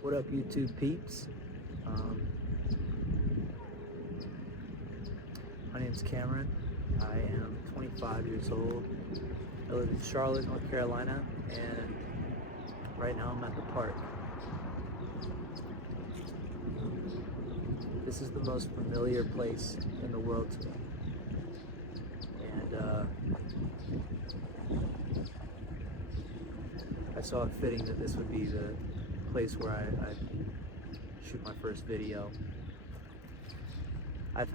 What up, YouTube peeps? Um, my name's Cameron. I am 25 years old. I live in Charlotte, North Carolina, and right now I'm at the park. This is the most familiar place in the world to me. And I saw it fitting that this would be the place where I shoot my first video. I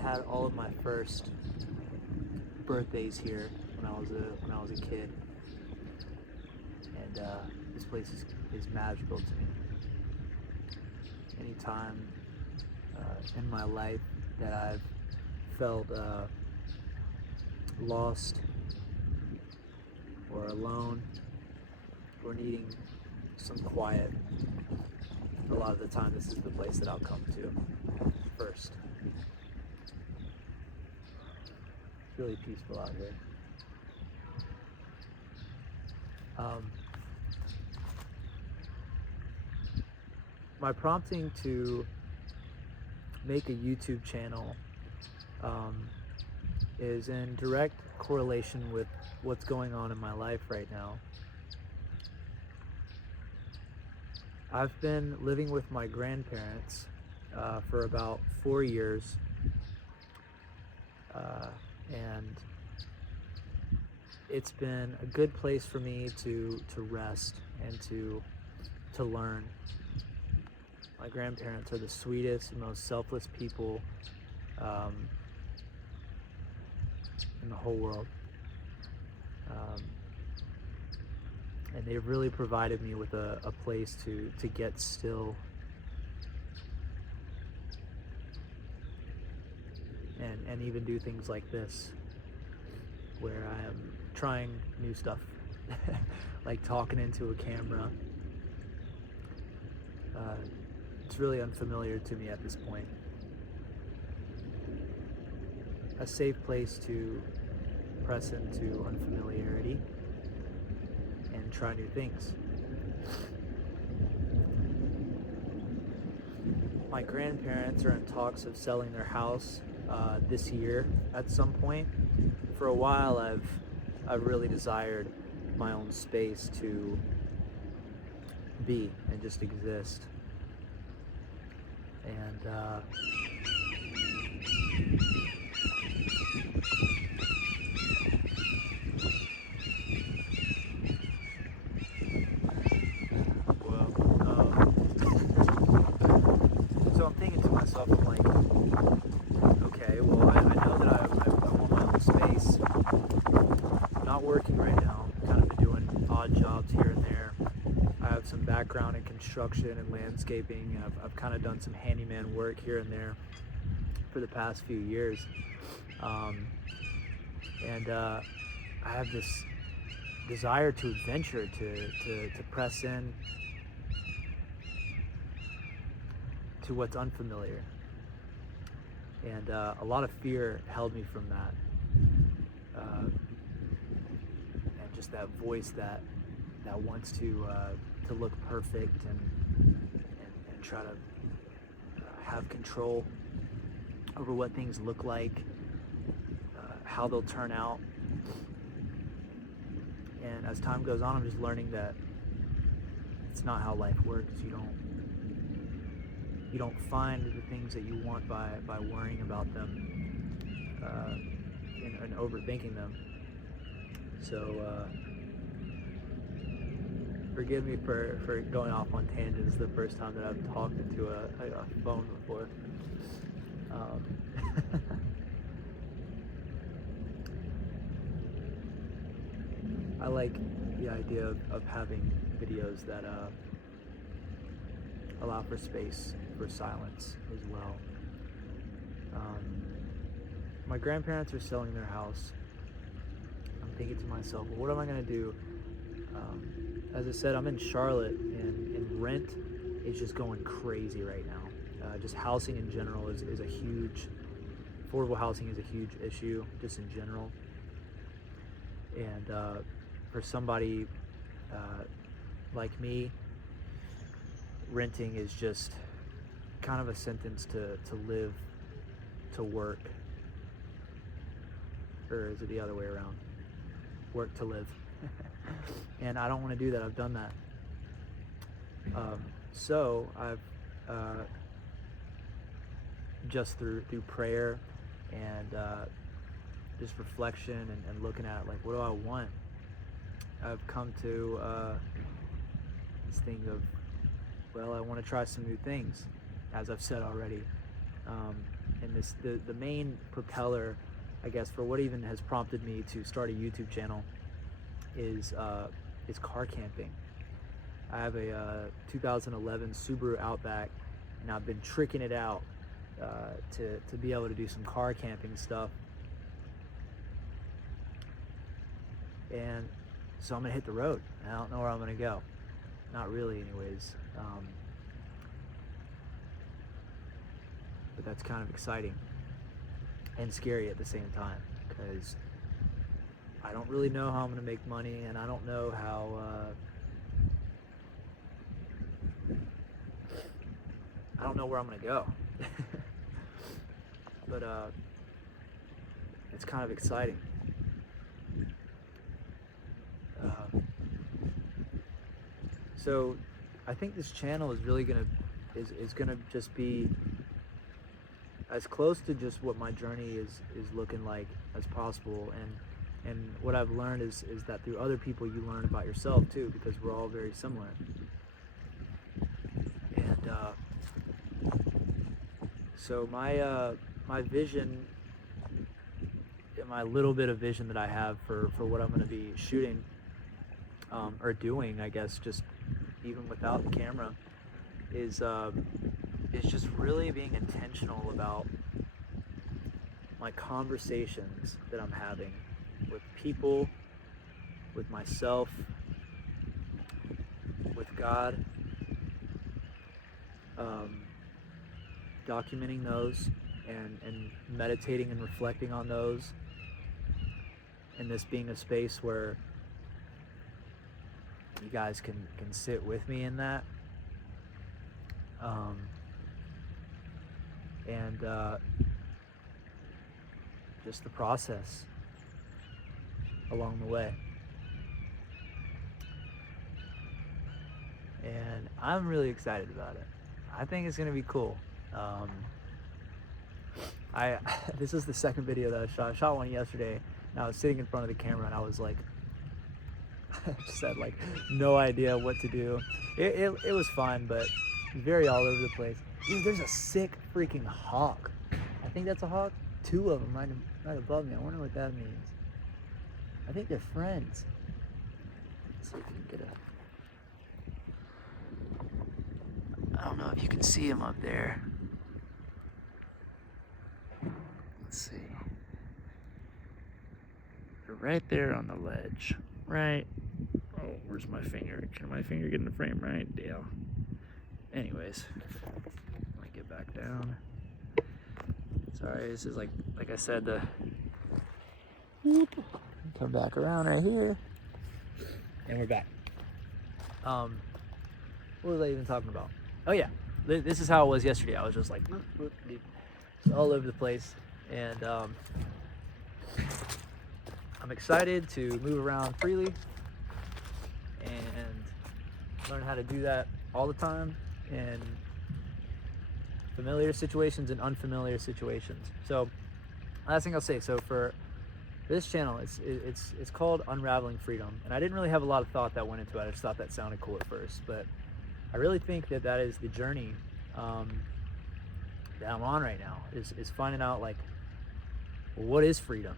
had all of my first birthdays here when I was a kid, and this place is magical to me. Anytime in my life that I've felt lost or alone or needing some quiet, a lot of the time this is the place that I'll come to first. It's really peaceful out here. My prompting to make a YouTube channel is in direct correlation with what's going on in my life right now. I've been living with my grandparents for about 4 years, and it's been a good place for me to rest and to learn. My grandparents are the sweetest, most selfless people in the whole world. And they've really provided me with a place to get still and even do things like this, where I am trying new stuff, like talking into a camera. It's really unfamiliar to me at this point. A safe place to press into unfamiliarity and try new things. My grandparents are in talks of selling their house this year at some point. For a while, I've really desired my own space to be and just exist. And so I'm thinking to myself, I'm like, okay, well, I know that I want my own space. I'm not working right now. I've kind of been doing odd jobs here and there. I have some background in construction and landscaping. I've kind of done some handyman work here and there for the past few years. And I have this desire to adventure, to press in to what's unfamiliar. And a lot of fear held me from that. And just that voice that wants to look perfect and try to have control over what things look like, how they'll turn out. And as time goes on, I'm just learning that it's not how life works. You don't find the things that you want by worrying about them and overthinking them. So forgive me for going off on tangents. The first time that I've talked into a phone before. I like the idea of having videos that allow for space, for silence as well. My grandparents are selling their house. I'm thinking to myself, well, what am I going to do? As I said, I'm in Charlotte, and rent is just going crazy right now. Just housing in general is a huge, affordable housing is a huge issue just in general. And for somebody like me renting is just kind of a sentence to live, to work, or is it the other way around? Work to live. And I don't want to do that. I've done that. So I've just through prayer and just reflection and looking at like, what do I want? I've come to this thing of, well, I want to try some new things, as I've said already. And the main propeller, I guess, for what even has prompted me to start a YouTube channel is car camping. I have a 2011 Subaru Outback, and I've been tricking it out to be able to do some car camping stuff. And so I'm gonna hit the road. I don't know where I'm gonna go. Not really, anyways. But that's kind of exciting and scary at the same time, because I don't really know how I'm gonna make money, and I don't know how I don't know where I'm gonna go. But it's kind of exciting. So I think this channel is really gonna just be as close to just what my journey is looking like as possible. And what I've learned is that through other people you learn about yourself too, because we're all very similar. And so my vision, my little bit of vision that I have for what I'm going to be shooting or doing, I guess, just even without the camera, is just really being intentional about my conversations that I'm having with people, with myself, with God, documenting those and meditating and reflecting on those, and this being a space where you guys can sit with me in that, and just the process along the way. And I'm really excited about it. I think it's gonna be cool. This is the second video that I shot. I shot one yesterday, and I was sitting in front of the camera, and I was like, I just had like no idea what to do. It was fun, but very all over the place. Dude, there's a sick freaking hawk. I think that's a hawk. Two of them right above me. I wonder what that means. I think they're friends. Let's see if we can get I don't know if you can see them up there. Let's see. They're right there on the ledge. Right. Oh, where's my finger? Can my finger get in the frame? Right? Yeah. Anyways, let me get back down. Sorry, this is like I said, the whoop, come back around right here, and we're back. What was I even talking about? Oh yeah, this is how it was yesterday. I was just like all over the place, and I'm excited to move around freely and learn how to do that all the time in familiar situations and unfamiliar situations. So last thing I'll say, so for this channel, it's called Unraveling Freedom, and I didn't really have a lot of thought that went into it. I just thought that sounded cool at first, but I really think that is the journey that I'm on right now, is finding out, like, what is freedom.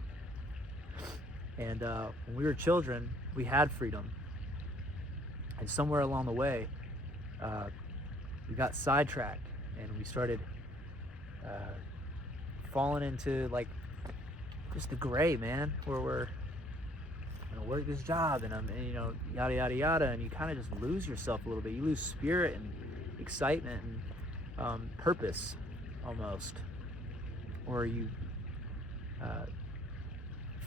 And when we were children, we had freedom, and somewhere along the way we got sidetracked, and we started falling into like just the gray, man, where we're gonna work this job and yada yada yada, and you kind of just lose yourself a little bit. You lose spirit and excitement and purpose almost, or you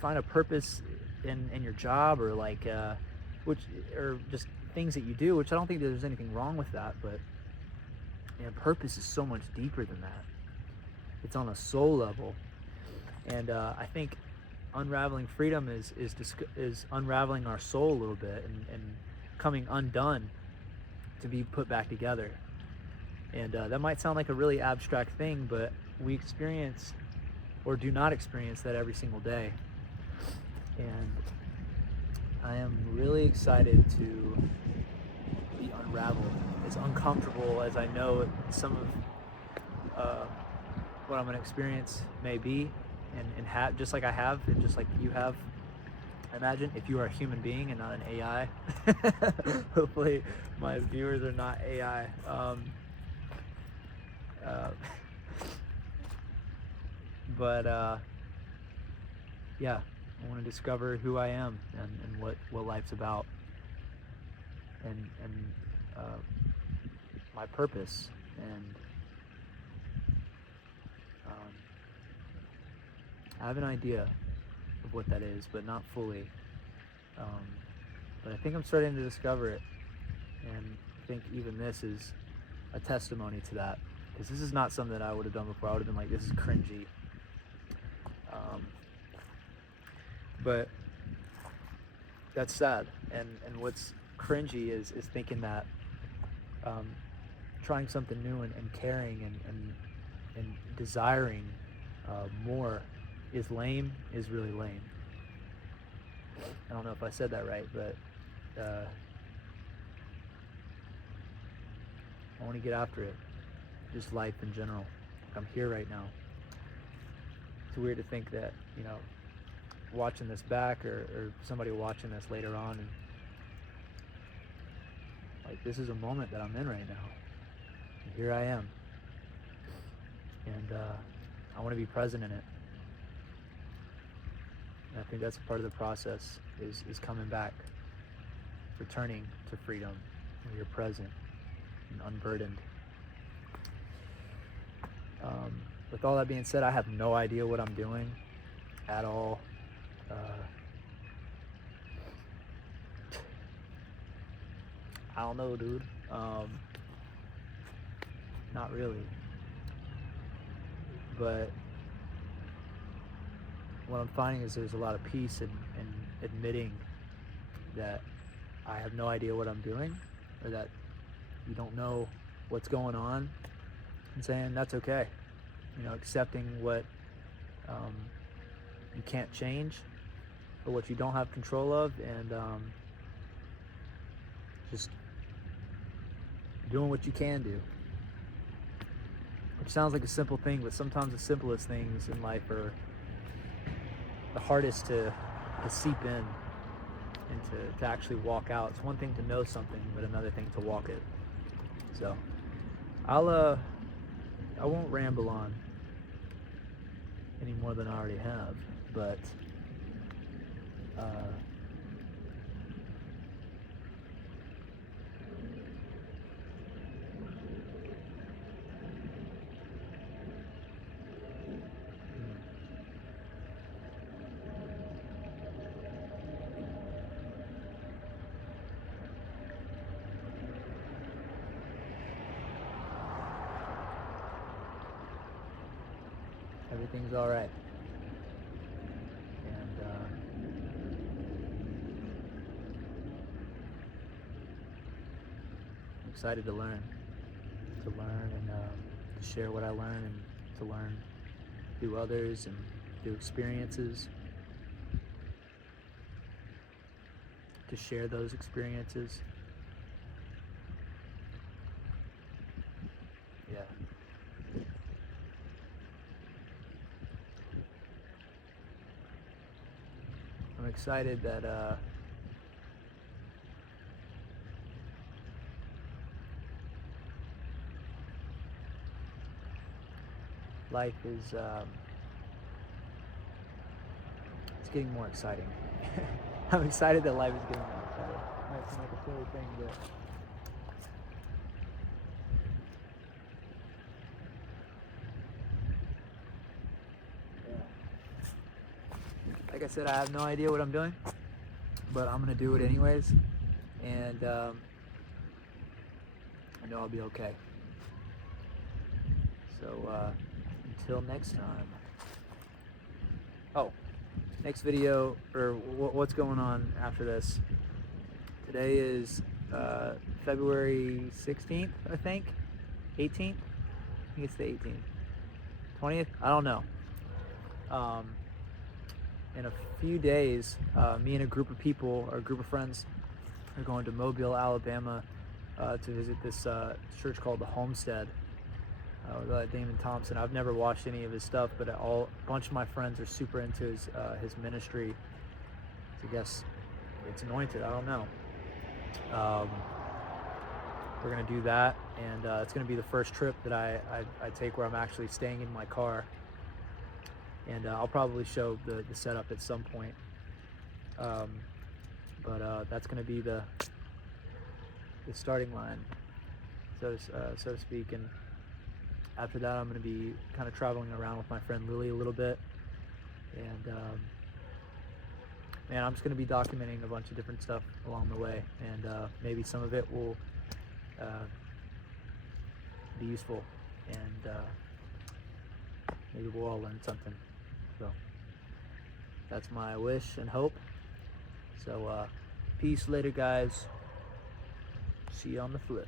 find a purpose in your job, or like or just things that you do, which I don't think there's anything wrong with that, but And purpose is so much deeper than that. It's on a soul level. And I think unraveling freedom is unraveling our soul a little bit, and coming undone to be put back together. And that might sound like a really abstract thing, but we experience or do not experience that every single day. And I am really excited to be unraveled, as uncomfortable as I know some of what I'm going to experience may be, and have, just like I have, and just like you have. Imagine if you are a human being and not an AI. Hopefully my viewers are not AI. Yeah, I want to discover who I am, and what life's about, and my purpose, and I have an idea of what that is, but not fully. But I think I'm starting to discover it, and I think even this is a testimony to that, because this is not something that I would have done before. I would have been like, this is cringy. But that's sad, and what's cringy is thinking that trying something new and caring and desiring more is lame, is really lame. I don't know if I said that right, but I want to get after it. Just life in general. I'm here right now. It's weird to think that, watching this back, or somebody watching this later on, and like, this is a moment that I'm in right now. And here I am. And I want to be present in it. And I think that's part of the process, is coming back, returning to freedom when you're present and unburdened. With all that being said, I have no idea what I'm doing at all. I don't know, dude. Not really. But what I'm finding is there's a lot of peace in admitting that I have no idea what I'm doing, or that you don't know what's going on, and saying that's okay. Accepting what you can't change, or what you don't have control of, and just doing what you can do. Which sounds like a simple thing, but sometimes the simplest things in life are the hardest to seep in, and to actually walk out. It's one thing to know something, but another thing to walk it. So I won't ramble on any more than I already have, but everything's all right. And I'm excited to learn and to share what I learn, and to learn through others and through experiences, to share those experiences. Yeah. I'm excited that life is it's getting more exciting. I'm excited that life is getting more exciting. Might seem like a silly thing, but like I said, I have no idea what I'm doing, but I'm gonna do it anyways, and I know I'll be okay. So until next time. Oh, next video, or what's going on after this? Today is February 16th, I think. 18th? I think it's the 18th. 20th? I don't know. In a few days, me and a group of people, or a group of friends, are going to Mobile, Alabama to visit this church called the Homestead with Damon Thompson. I've never watched any of his stuff, but a bunch of my friends are super into his ministry. So I guess it's anointed. I don't know. We're gonna do that, and it's gonna be the first trip that I take where I'm actually staying in my car, and I'll probably show the setup at some point. But that's gonna be the starting line, so to speak. And after that, I'm gonna be kind of traveling around with my friend Lily a little bit, and man, I'm just gonna be documenting a bunch of different stuff along the way, and maybe some of it will be useful, and maybe we'll all learn something. So that's my wish and hope. So peace later, guys. See you on the flip.